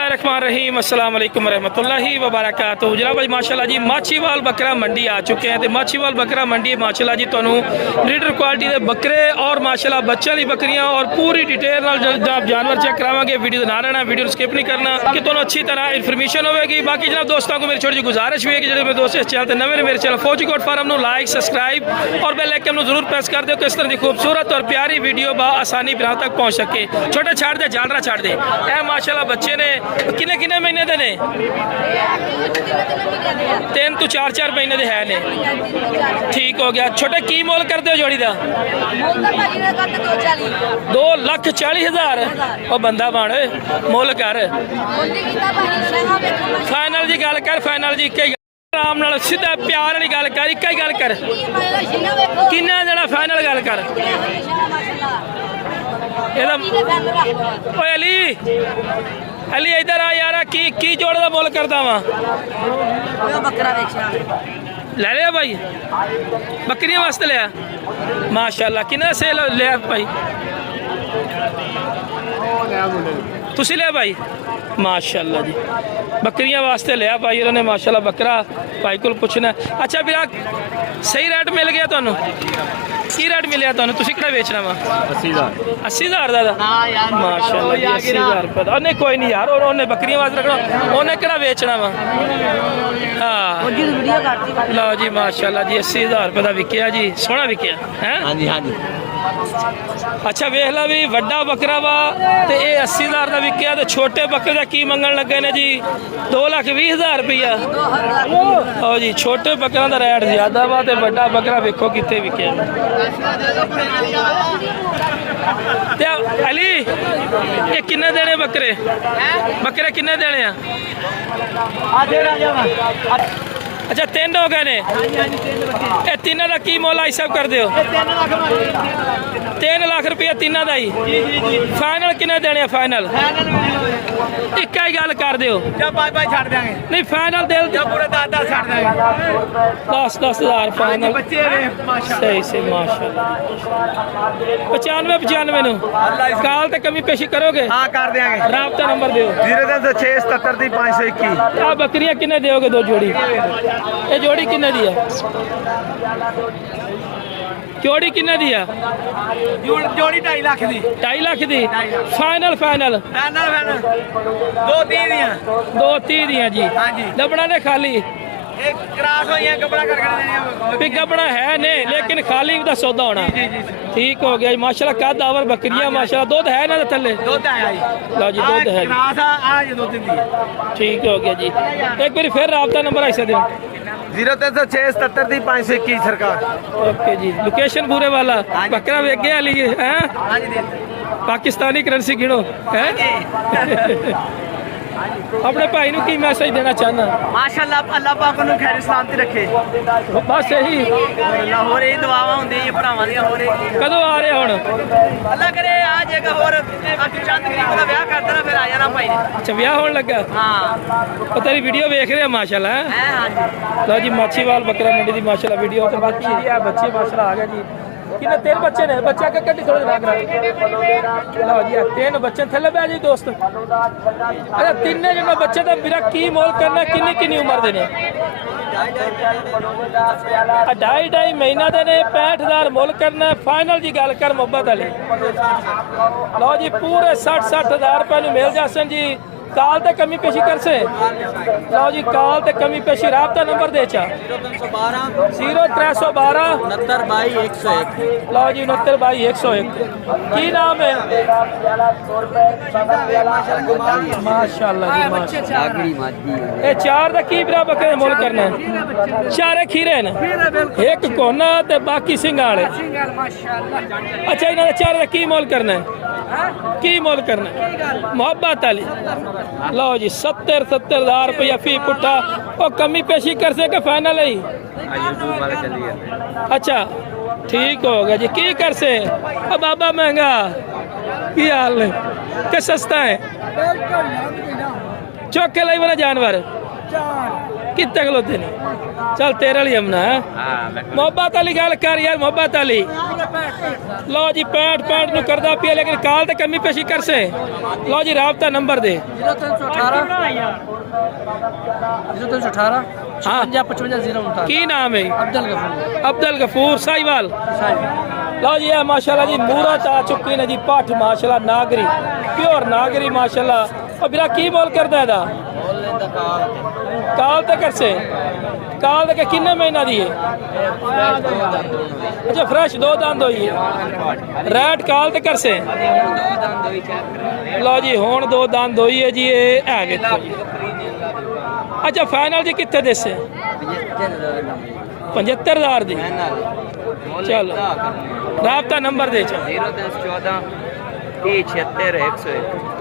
रहमान रहीम अस्सलाम वालेकुम रहमतुल्लाहि व बरकातुहू। जनाब भाई माशाल्लाह जी माछीवाल बकरा मंडी आ चुके हैं तो माछीवाल बकरा मंडी माशाल्लाह जी तुहानू ब्रीडर क्वालिटी के बकरे और माशाल्लाह बच्चों की बकरियां और पूरी डिटेल नाल जनाब जानवर चेक करावांगे। वीडियो ना रहना, वीडियो स्किप नहीं करना कि तुहानू अच्छी तरह इन्फॉर्मेशन होगी। बाकी जनाब दोस्तों को मेरी छोटी जी गुजारिश भी है कि जो मेरे दोस्त इस चैनल पर नवे ने मेरे चैनल फौजी कोट फार्म को लाइक सब्सक्राइब और बेल आइकन जरूर प्रेस कर दो कि इस तरह की खूबसूरत और प्यारी वीडियो आसानी बिना तक पहुँच सके। छोटा छाड़ दे, जालरा छाड़ दे। ए माशाल्लाह बच्चे ने किन्ने किन्ने महीने दे ने? 3 तो 4 महीने दे है ने। ठीक हो गया। छोटे की मोल करते हो जोड़ी का? 2,40,000। और बंदा बन मोल कर, फाइनल जी गल कर, फाइनल जी एक आराम नाल सीधा प्यार वाली गल कर, एक ही गल कर। किन्ना देना फाइनल गल कर। अली अली इधर आ यार, की जोड़ का मोल करता वा? ले लिया भाई, बकरियां वास्ते लिया। माशाल्लाह किन्ना सेल लिया भाई? तुसी लिया भाई? माशाल्लाह जी बकरियां वास्ते लिया भाई उन्होंने माशाल्लाह। बकरा भाई को पूछना। अच्छा भी सही रेट मिल गया तुहानू? की रेट मिले तुहानू? तुसी किहड़ा बेचना वा? 80,000। 80,000 दा? माशाल्लाह जी 80,000 रुपये दा। नहीं कोई नहीं यार, उन्हें बकरियां वास्ते रखना, उन्हें किहड़ा बेचना वा? हाँ लो जी माशाल्लाह जी 80,000 रुपये का विकिया जी। सोहना विकिया है? हाँ जी हाँ जी। अच्छा वेख ला भी वड्डा बकरा वा तो ये 80,000 का विकिया तो छोटे बकरे का की मंगन लगे ने जी? 2,20,000 रुपया। हाँ जी छोटे बकरा का रेट ज्यादा वा तो वड्डा बकरा वेखो कितने विकिया। अली ये किन्ने देने बकरे? बकरे किन्ने देने? अच्छा 3 हो गए ने। ये 3 का की मोल आई सब कर दो? 3 लाख रुपया 3 का ही। फाइनल किन्ने देने? फाइनल एक ही गल कर दो। नहीं फाइनल दे 10,000 फाइनल। सही से माशाल्लाह। 95 नु काल ते कमी पेशी करोगे? हाँ कर देंगे। राब्ता नंबर दो। 0306773521। आप बकरियां किन्ने दोगे? 2 जोड़ी। ये जोड़ी किन्ने दी है? जोड़ी किन्ने दी है? जोड़ी 2.5 लाख दी। 2.5 लाख दी। फाइनल फाइनल 2-30 दियां जी। लबड़ा ने खाली गबड़ा है ने लेकिन खाली का सौदा होना। ठीक हो गया माशाल्लाह। क्या दावर बकरियां माशाल्लाह। दूध है ना थले? लो जी दूध है। ठीक हो गया जी। एक बार फिर राब्ता नंबर ऐसा दो। 0306773521 सरकार। ओके जी। लोकेशन पूरे वाला बकरा वेख गया अली है? पाकिस्तानी करेंसी गिनो है? अपने भाई नु की मैसेज देना चाहना? माशाल्लाह अल्लाह पाक नु खैर सलामती रखे। बस यही लाहौर ही दुआवां होंदी है भरावां दी। होर कदों आ रहे हुण? अल्लाह करे आज एक होर चंद तरीक दा ब्याह कर देना फिर आ जाना भाई ने। अच्छा ब्याह होने लगा? हां तेरी वीडियो देख रहे हैं माशाल्लाह। हां जी लो जी माछीवाल बकरा मंडी दी माशाल्लाह वीडियो तो बाकी है बच्चे माशाल्लाह आ गए जी। कितने 3 बच्चे ने? बच्चा का कड्डी थोड़े ना करा। लो जी 3 बच्चे थले बह जी दोस्त। अच्छा 3 जो बच्चे तो मेरा की मोल करना? किन्नी किन्नी उम्र दे ने? 2.5 महीना दे ने। 65,000 मोल करना। फाइनल जी गल कर मोहब्बत वाली। लो जी पूरे 60,000 रुपये मिल जासन जी। काल ते कमी पेशी कर से। लो जी काल ते कमी पेशी। राब्ता नंबर दे चा 0312 6922 लो जी 6922 की नाम है? माशाल्लाह जी माशाल्लाह। ये 4 का की बरा बकरे मोल करना है? 4 खीरे ने, एक कोना ते बाकी सिंगा वाले। अच्छा इन्होंने 4 का की मोल करना है? की मोल करना है? मोहब्बत वाली। लो जी 70,000 रुपया फी पुट्ठा। और कमी पेशी कर सके फाइनल ही? अच्छा ठीक हो गया जी। की कर से? अब बाबा महंगा की हाल है कि सस्ता है? चौके लाई वाला जानवर कितने खलोते ने चल तेरे लिए हमना है मोहब्बत अली गल कर यार मोहब्बत अली लो जी 65 नु करदा पिया लेकिन काल ते कमी पेशी कर से लो जी राबता नंबर दे 0318 हाँ 55 की नाम है अब्दुल गफूर अब्दुल गफूर साहिवाल लो जी है माशाल्लाह जी मूरत आ चुकी ने जी पठ माशाल्लाह नागरी प्योर नागरी माशाल्लाह और बिरा की बोल करदा है दा काल तक कर से काल तक किन्ने महीना दी है अच्छा फ्रेश 2 दंद हुई है रेट काल तक कर से लो जी हुण 2 दंद हुई है जी ये है देखो अच्छा फाइनल जी कितने देसे 75,000 दी चलो राबता नंबर दे चल 0314 76 101